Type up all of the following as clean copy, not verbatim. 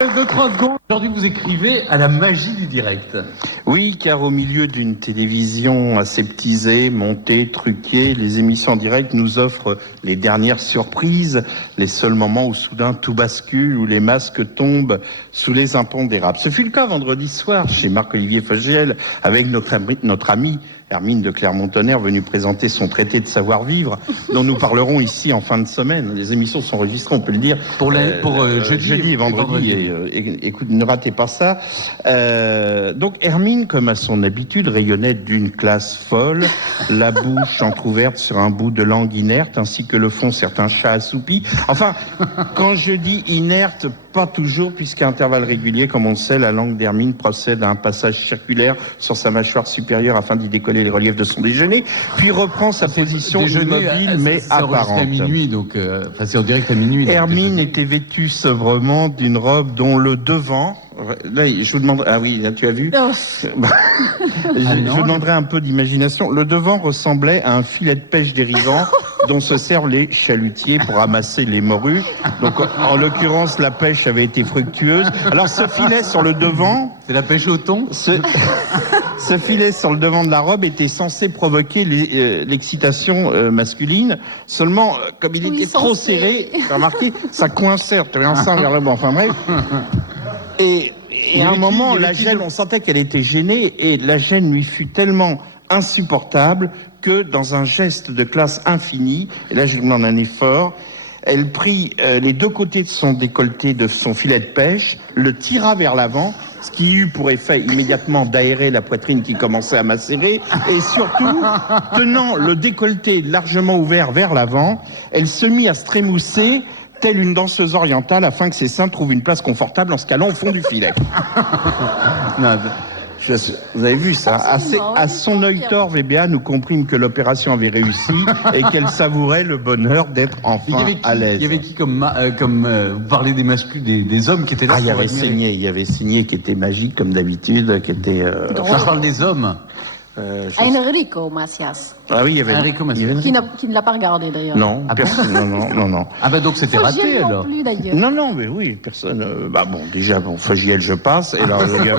De 30 secondes, aujourd'hui vous écrivez à la magie du direct. Oui, car au milieu d'une télévision aseptisée, montée, truquée, les émissions en direct nous offrent les dernières surprises, les seuls moments où soudain tout bascule, où les masques tombent sous les impondérables. Ce fut le cas vendredi soir chez Marc-Olivier Fogiel avec notre ami Hermine de Clermont-Tonnerre, venue présenter son traité de savoir-vivre, dont nous parlerons ici en fin de semaine. Les émissions sont enregistrées, on peut le dire, Pour jeudi et vendredi. Écoute, ne ratez pas ça. Donc Hermine, comme à son habitude, rayonnait d'une classe folle, la bouche entrouverte sur un bout de langue inerte, ainsi que le font certains chats assoupis. Enfin, quand je dis inerte, pas toujours, puisqu'à intervalles réguliers, comme on le sait, la langue d'Hermine procède à un passage circulaire sur sa mâchoire supérieure afin d'y décoller les reliefs de son déjeuner, puis reprend sa position immobile mais apparente. C'est à minuit, donc c'est en direct à minuit. Hermine était vêtue sobrement d'une robe dont le devant... Là, je vous demande... Ah oui, là, tu as vu je vous demanderai un peu d'imagination. Le devant ressemblait à un filet de pêche dérivant dont se servent les chalutiers pour ramasser les morues. Donc, en l'occurrence, la pêche avait été fructueuse. Alors, ce filet sur le devant... C'est la pêche au thon. Ce filet sur le devant de la robe était censé provoquer l'excitation masculine. Seulement, comme il était trop serré, tu as remarqué, ça coinçait. Tu avais un sein vers le bas. Enfin bref. Et à un moment, la gêne, on sentait qu'elle était gênée, et la gêne lui fut tellement insupportable que, dans un geste de classe infinie, et là je lui demande un effort, elle prit les deux côtés de son décolleté, de son filet de pêche, le tira vers l'avant, ce qui eut pour effet immédiatement d'aérer la poitrine qui commençait à macérer, et surtout, tenant le décolleté largement ouvert vers l'avant, elle se mit à se trémousser, telle une danseuse orientale, afin que ses seins trouvent une place confortable en se calant au fond du filet. Vous avez vu ça? À son œil tort, VBA nous comprime que l'opération avait réussi et qu'elle savourait le bonheur d'être enfin à l'aise. Il y avait qui comme vous parlez des masculins, des hommes qui étaient là? Il y avait Signé qui était magique comme d'habitude, qui était... Je parle des hommes. Enrico Macias. Ah oui, il y avait Enrico Macias. Qui ne l'a pas regardé d'ailleurs. Non, personne. Non. Ah bah donc c'était raté alors. Non plus d'ailleurs. Non, mais oui, personne. Fogiel, je passe. Et alors le gars,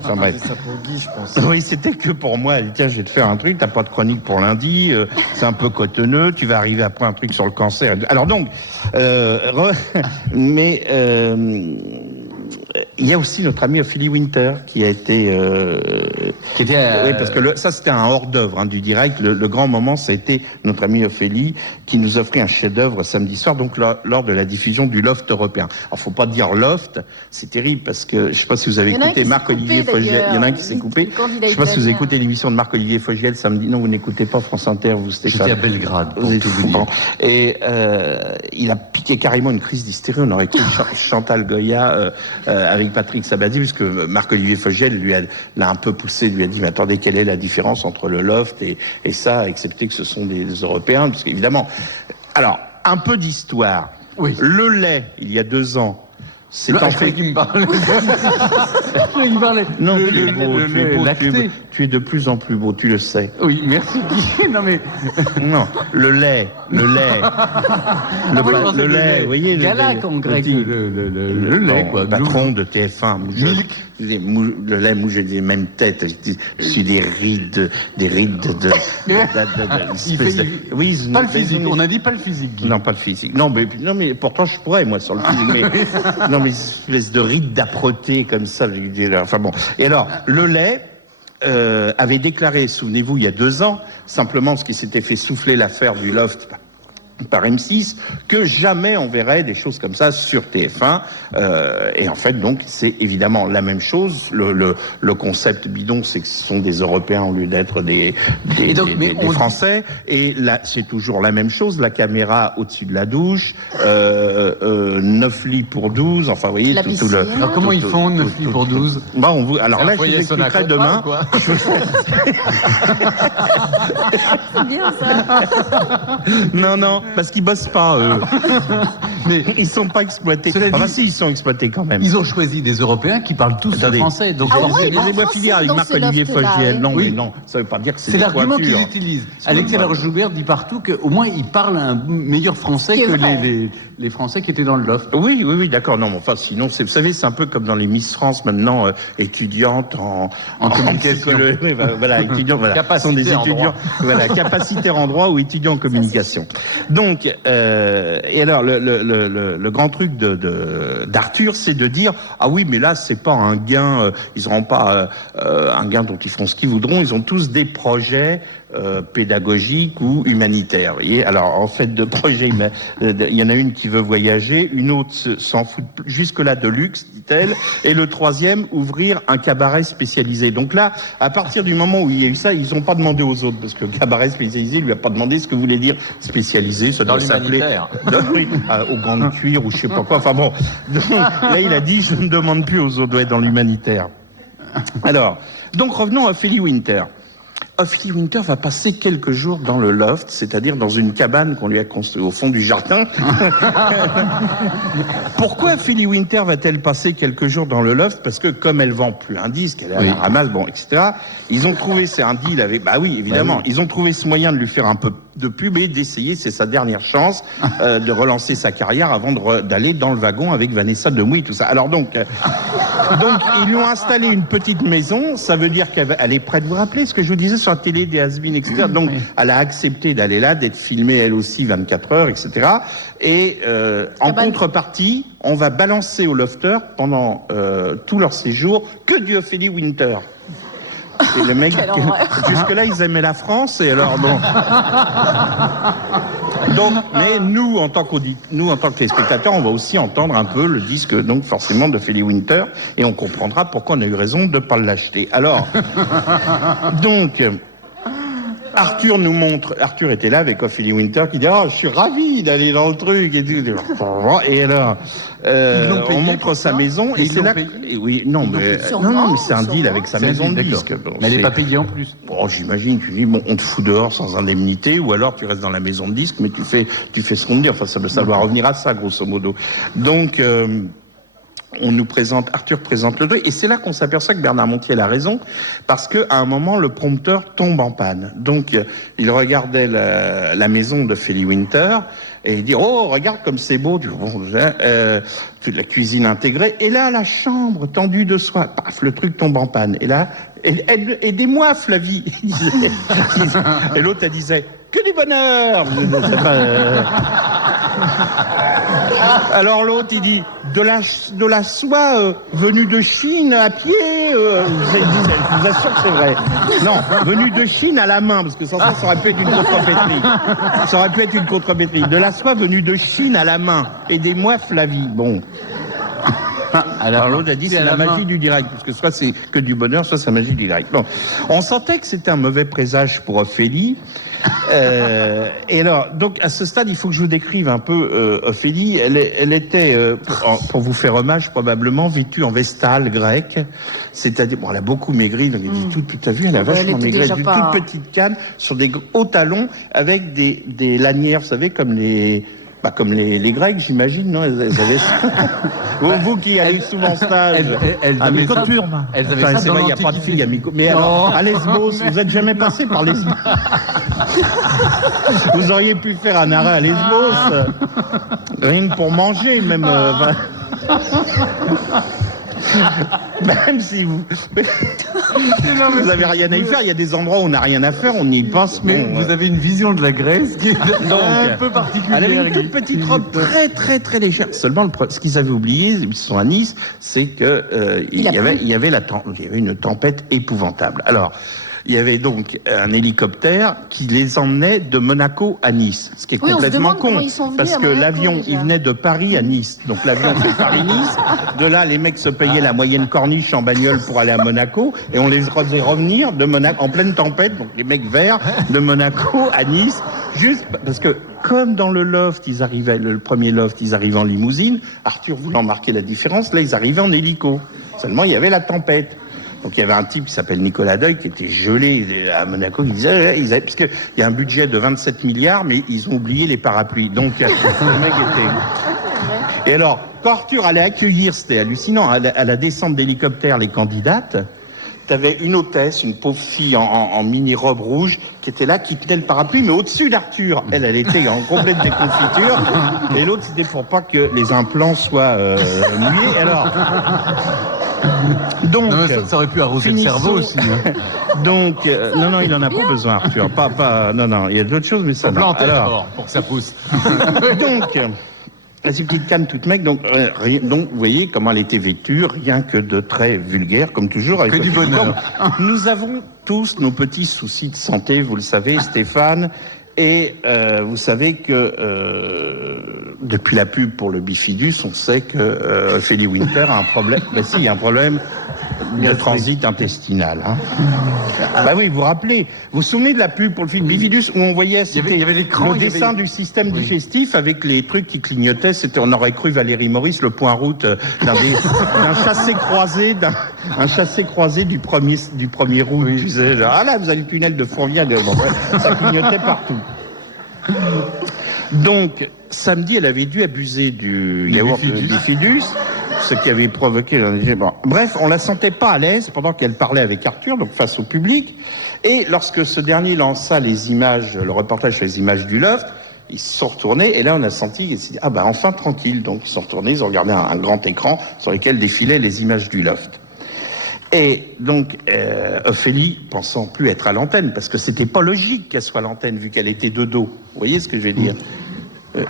enfin bref. C'est ça pour Guy, je pense. Oui, c'était que pour moi. Elle dit, tiens, je vais te faire un truc. T'as pas de chronique pour lundi. C'est un peu cotonneux. Tu vas arriver après un truc sur le cancer. Alors donc, il y a aussi notre ami Ophélie Winter qui a été... Oui, parce que ça c'était un hors-d'œuvre du direct. Le grand moment, ça a été notre ami Ophélie qui nous offrit un chef-d'œuvre samedi soir, donc lors de la diffusion du Loft européen. Alors, faut pas dire Loft, c'est terrible parce que je sais pas si vous avez écouté Marc-Olivier Fogiel. Il y en a un qui s'est coupé. Je sais pas si vous avez écouté l'émission de Marc-Olivier Fogiel samedi. Non, vous n'écoutez pas France Inter, vous Stéphane. J'étais à Belgrade. Vous êtes fou. Et il a piqué carrément une crise d'hystérie. On aurait écouté Chantal Goya avec Patrick Sabatier, puisque Marc-Olivier Fogiel l'a un peu poussé, lui a dit, mais attendez, quelle est la différence entre le Loft et ça, excepté que ce sont des Européens, parce qu'évidemment... Alors, un peu d'histoire. Oui. Le lait, il y a 2 ans, c'est en fait... qui me parlait. Il parlait. Non, tu es de plus en plus beau, tu le sais. Oui, merci Guy. Non mais... Non, le lait. Le lait, vous voyez... Galac en grec, le lait, quoi. Patron de TF1. Milk. Le lait, moi j'ai des mêmes têtes. Je suis des rides de oui, pas le physique. On a dit pas le physique, Guy. Non, pas le physique. Non, mais pourtant je pourrais, moi, sur le physique. Mais non, mais une espèce de rides d'âpreté comme ça. Enfin bon. Et alors, le lait avait déclaré, souvenez-vous, il y a 2 ans, simplement ce qui s'était fait souffler l'affaire du Loft par M6, que jamais on verrait des choses comme ça sur TF1. Et en fait, donc, c'est évidemment la même chose. Le concept bidon, c'est que ce sont des Européens au lieu d'être des Français. Et là, c'est toujours la même chose. La caméra au-dessus de la douche, 9 lits pour 12. Enfin, vous voyez, tout le... Alors, comment ils font 9 lits pour 12 Alors là, je vous expliquerai demain. C'est bien ça. Non, parce qu'ils bossent pas, eux. Mais ils sont pas exploités. Cela dit- Enfin, si, ils sont exploités quand même. ils ont choisi des Européens qui parlent tous Attendez. français. Donc Ah ouais, forcément, Les voix français filières avec dans ces Marc-Olivier lofts-là, Fogiel. oui. Non, Oui. mais non, ça veut pas dire que c'est c'est des l'argument qu'ils pointures. utilisent. Alexandre Joubert dit partout qu'au moins ils parlent un meilleur français Ce qui est que vrai. les Français qui étaient dans le loft. Oui, d'accord. Non, mais enfin, sinon, vous savez, c'est un peu comme dans les Miss France maintenant, étudiantes en communication. psychologie. Oui, voilà, étudiants, voilà. Ce sont des Capacitaires en étudiants, droit. voilà, capacitaires en droit ou étudiants en communication. Donc, et alors, le grand truc d'Arthur, c'est de dire, ah oui, mais là, c'est pas un gain, ils n'auront pas un gain dont ils feront ce qu'ils voudront, ils ont tous des projets pédagogiques ou humanitaires. Vous voyez, alors en fait de projets, il y en a une qui veut voyager, une autre s'en fout jusque-là de luxe, dit-elle, et le troisième ouvrir un cabaret spécialisé. Donc là, à partir du moment où il y a eu ça, ils n'ont pas demandé aux autres, parce que cabaret spécialisé, il lui a pas demandé ce que voulait dire spécialisé, ça doit s'appeler oui, au gant de cuir ou je sais pas quoi. Enfin bon, donc, là il a dit je ne demande plus aux autres, ouais, dans l'humanitaire. Alors, donc revenons à Ophélie Winter. Ophélie Winter va passer quelques jours dans le loft, c'est-à-dire dans une cabane qu'on lui a construite au fond du jardin. Pourquoi Ophélie Winter va-t-elle passer quelques jours dans le loft? Parce que comme elle vend plus un disque, elle est à la ramasse, bon, etc. Ils ont trouvé, c'est un deal avec, bah oui, évidemment, ils ont trouvé ce moyen de lui faire un peu de pub et d'essayer, c'est sa dernière chance de relancer sa carrière avant d'aller dans le wagon avec Vanessa Demouy, tout ça. Alors donc ils lui ont installé une petite maison, ça veut dire qu'elle est prête. Vous vous rappelez ce que je vous disais sur la télé des has-been, etc. Donc elle a accepté d'aller là, d'être filmée elle aussi 24 heures, etc. Et en contrepartie, on va balancer au lofter pendant tout leur séjour que du Ophélie Winter. Et le mec, jusque-là, ils aimaient la France, et alors bon. Donc, mais nous, en tant que téléspectateurs, on va aussi entendre un peu le disque, donc forcément, d'Ophélie Winter, et on comprendra pourquoi on a eu raison de ne pas l'acheter. Alors, donc. Arthur nous montre, Arthur était là avec Ophélie Winter qui dit oh je suis ravi d'aller dans le truc et tout. Et alors on montre sa maison et c'est là oui non mais c'est un deal avec sa maison de disque. Bon, mais elle n'est pas payée en plus. Bon j'imagine tu dis bon on te fout dehors sans indemnité ou alors tu restes dans la maison de disque mais tu fais ce qu'on te dit, enfin ça doit revenir à ça grosso modo. Donc Arthur présente le truc, et c'est là qu'on s'aperçoit que Bernard Montiel a raison, parce que à un moment le prompteur tombe en panne. Donc il regardait la maison de Ophélie Winter et il dit oh regarde comme c'est beau, toute la cuisine intégrée, et là la chambre tendue de soie, paf le truc tombe en panne, et là aidez-moi Flavie, et l'autre elle disait que du bonheur. Alors l'autre il dit de la soie venue de Chine à pied, je vous assure que c'est vrai. Non, venue de Chine à la main, parce que ça aurait pu être une contrepétrie. Ça aurait pu être une contrepétrie. De la soie venue de Chine à la main. Aidez-moi Flavie. Bon. Alors l'autre a dit c'est la magie du direct, parce que soit c'est que du bonheur, soit c'est la magie du direct. Bon, on sentait que c'était un mauvais présage pour Ophélie. Et alors, donc à ce stade, il faut que je vous décrive un peu Ophélie. Elle était, pour vous faire hommage, probablement vêtue en vestale grecque, c'est-à-dire, bon, elle a beaucoup maigri, donc il dit tout à vu, elle a vachement maigri, elle a une toute petite canne sur des hauts talons avec des lanières, vous savez, comme les Grecs, j'imagine, non? Elles avaient ça. Vous qui allez souvent stage à Mycopurne. Elles avaient ça. C'est vrai, il n'y a pas de filles à Mycopurne. Mais alors, à Lesbos, vous n'êtes jamais passé par Lesbos? Vous auriez pu faire un arrêt à Lesbos. Rien que pour manger, même. Même si vous avez rien à y faire, il y a des endroits où on n'a rien à faire, on y passe. Mais vous avez une vision de la Grèce qui est un peu particulière. Elle avait une toute petite robe très très très légère. Seulement, ce qu'ils avaient oublié, ils sont à Nice, c'est que il y avait une tempête épouvantable. Alors. Il y avait donc un hélicoptère qui les emmenait de Monaco à Nice, ce qui est complètement con, parce que l'avion, il venait de Paris à Nice. Donc l'avion fait Paris-Nice. De là, les mecs se payaient la moyenne corniche en bagnole pour aller à Monaco, et on les faisait revenir de Monaco en pleine tempête. Donc les mecs verts de Monaco à Nice, juste parce que comme dans le loft, le premier loft, ils arrivaient en limousine. Arthur voulant marquer la différence, là ils arrivaient en hélico. Seulement il y avait la tempête. Donc il y avait un type qui s'appelle Nicolas Deuil qui était gelé à Monaco, qui disait parce qu'il y a un budget de 27 milliards, mais ils ont oublié les parapluies. Donc le mec était Et alors, quand Arthur allait accueillir, c'était hallucinant, à la descente d'hélicoptère, les candidates, t'avais une hôtesse, une pauvre fille en mini-robe rouge, qui était là, qui tenait le parapluie, mais au-dessus d'Arthur. Elle était en complète déconfiture, et l'autre, c'était pour pas que les implants soient mouillés. Alors, donc... Non, ça aurait pu arroser le cerveau aussi. Hein. Donc, non, il en a pas besoin, Arthur. Non, il y a d'autres choses, mais ça... Faut planter alors, d'abord, pour que ça pousse. donc... Ces petites cannes toutes mecs, donc vous voyez comment elle était vêtue, rien que de très vulgaire, comme toujours. Avec que du bonheur. Nous avons tous nos petits soucis de santé, vous le savez, Stéphane, et vous savez que depuis la pub pour le Bifidus, on sait que Ophélie Winter a un problème. Ben si, il y a un problème de transit intestinal. Hein. Bah oui, vous vous rappelez, vous vous souvenez de la pub pour le film Bifidus où on voyait il y avait l'écran, le dessin du système digestif avec les trucs qui clignotaient. C'était, on aurait cru Valérie Maurice, le point route d'un chassé croisé du premier route. Tu sais, genre, ah là, vous avez le tunnel de Fourvière, bon, ça clignotait partout. Donc, samedi, elle avait dû abuser du yaourt Bifidus, ce qui avait provoqué... Bon. Bref, on la sentait pas à l'aise pendant qu'elle parlait avec Arthur, donc face au public. Et lorsque ce dernier lança les images, le reportage sur les images du loft, ils se sont retournés, et là on a senti qu'ils se dit, ah bah enfin tranquille. Donc ils sont retournés, ils ont regardé un grand écran sur lequel défilaient les images du loft. Et donc, Ophélie, pensant plus être à l'antenne, parce que c'était pas logique qu'elle soit à l'antenne, vu qu'elle était de dos. Vous voyez ce que je veux dire ?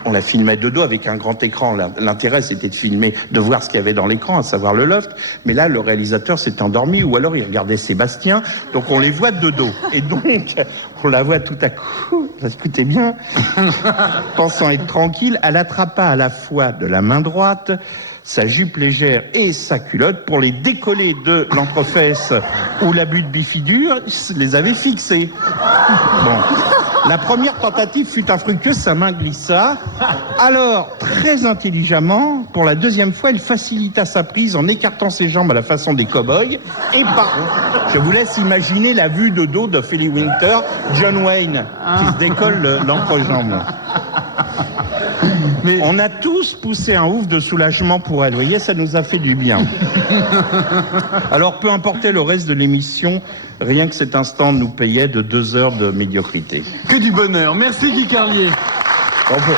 On la filmait de dos avec un grand écran. L'intérêt, c'était de filmer, de voir ce qu'il y avait dans l'écran, à savoir le loft. Mais là, le réalisateur s'est endormi, ou alors il regardait Sébastien. Donc, on les voit de dos. Et donc, on la voit tout à coup, écoutez bien, pensant être tranquille, elle attrapa à la fois de la main droite sa jupe légère et sa culotte pour les décoller de l'entrefesse où l'abus de Bifidus les avait fixés. Bon. La première tentative fut infructueuse, sa main glissa. Alors, très intelligemment, pour la deuxième fois, elle facilita sa prise en écartant ses jambes à la façon des cow-boys. Et je vous laisse imaginer la vue de dos d'Ophélie Winter, John Wayne, qui se décolle l'entrejambe. Mais on a tous poussé un ouf de soulagement pour elle. Vous voyez, ça nous a fait du bien. Alors, peu importe le reste de l'émission, rien que cet instant nous payait de 2 heures de médiocrité. Que du bonheur. Merci Guy Carlier. On peut...